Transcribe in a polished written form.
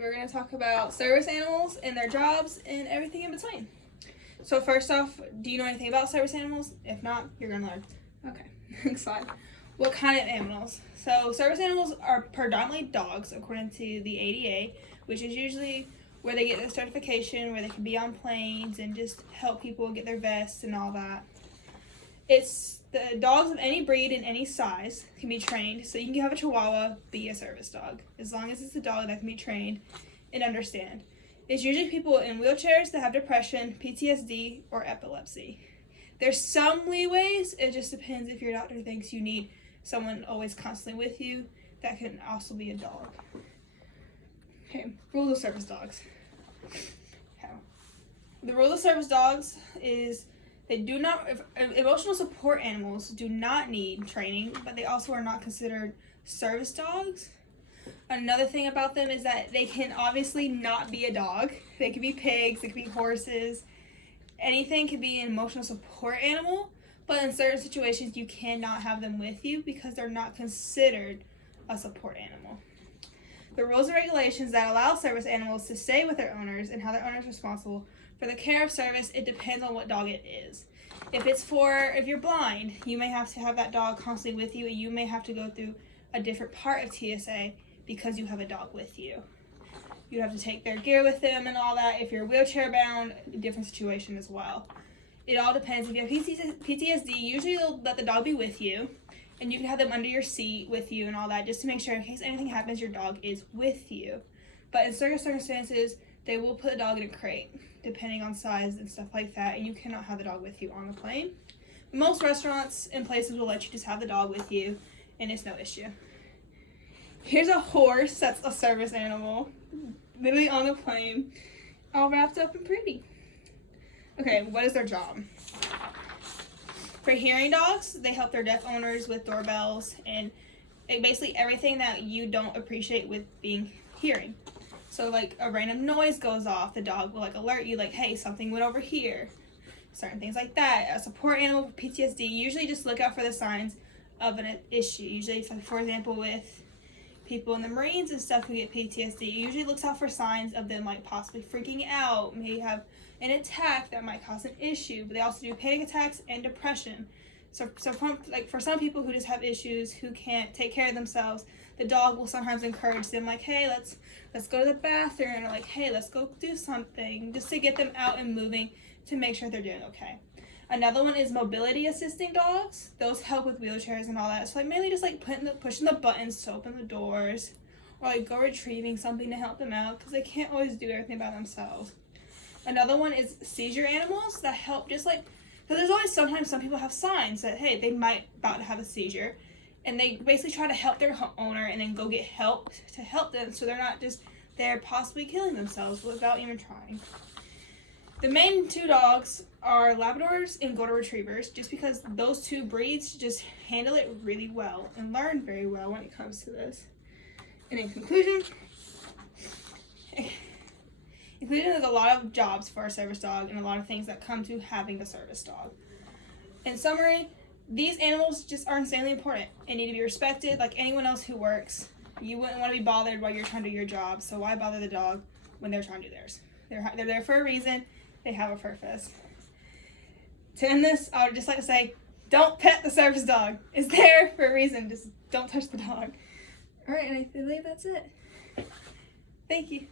we're going to talk about service animals and their jobs and everything in between. So first off, do you know anything about service animals? If not, you're going to learn. Okay, next slide. What kind of animals? So service animals are predominantly dogs, according to the ADA, which is usually where they get their certification, where they can be on planes and just help people get their vests and all that. It's the dogs of any breed and any size can be trained. So you can have a Chihuahua be a service dog, as long as it's a dog that can be trained and understand. It's usually people in wheelchairs that have depression, PTSD, or epilepsy. There's some leeways. It just depends if your doctor thinks you need someone always constantly with you. That can also be a dog. Okay, rules of service dogs. Okay. The rules of service dogs is they do not, emotional support animals do not need training, but they also are not considered service dogs. Another thing about them is that they can obviously not be a dog. They can be pigs, they can be horses. Anything can be an emotional support animal, but in certain situations you cannot have them with you because they're not considered a support animal. The rules and regulations that allow service animals to stay with their owners and how their owners are responsible for the care of service, it depends on what dog it is. If you're blind, you may have to have that dog constantly with you, and you may have to go through a different part of TSA because you have a dog with you. You have to take their gear with them and all that. If you're wheelchair bound, a different situation as well. It all depends. If you have PTSD, usually they'll let the dog be with you, and you can have them under your seat with you and all that, just to make sure in case anything happens, your dog is with you. But in certain circumstances, they will put a dog in a crate, depending on size and stuff like that, and you cannot have the dog with you on the plane. Most restaurants and places will let you just have the dog with you, and it's no issue. Here's a horse that's a service animal, literally on the plane, all wrapped up and pretty. Okay, what is their job? For hearing dogs, they help their deaf owners with doorbells and basically everything that you don't appreciate with being hearing. So like a random noise goes off, the dog will like alert you like, hey, something went over here. Certain things like that. A support animal with PTSD, usually just look out for the signs of an issue. Usually, for example, with people in the Marines and stuff who get PTSD, it usually looks out for signs of them like possibly freaking out, maybe have an attack that might cause an issue, but they also do panic attacks and depression. So for some people who just have issues, who can't take care of themselves, the dog will sometimes encourage them like, hey, let's go to the bathroom, or like, hey, let's go do something, just to get them out and moving to make sure they're doing okay. Another one is mobility assisting dogs. Those help with wheelchairs and all that. So like mainly just like pushing the buttons to open the doors, or like go retrieving something to help them out because they can't always do everything by themselves. Another one is seizure animals that help just like, because there's always sometimes some people have signs that, hey, they might about to have a seizure, and they basically try to help their owner and then go get help to help them so they're not just there possibly killing themselves without even trying. The main two dogs are Labradors and Golden Retrievers, just because those two breeds just handle it really well and learn very well when it comes to this. And in conclusion, there's a lot of jobs for a service dog and a lot of things that come to having a service dog. In summary, these animals just are insanely important and need to be respected like anyone else who works. You wouldn't want to be bothered while you're trying to do your job, so why bother the dog when they're trying to do theirs? They're there for a reason. They have a purpose. To end this, I would just like to say, don't pet the service dog. It's there for a reason. Just don't touch the dog. All right, and I believe that's it. Thank you.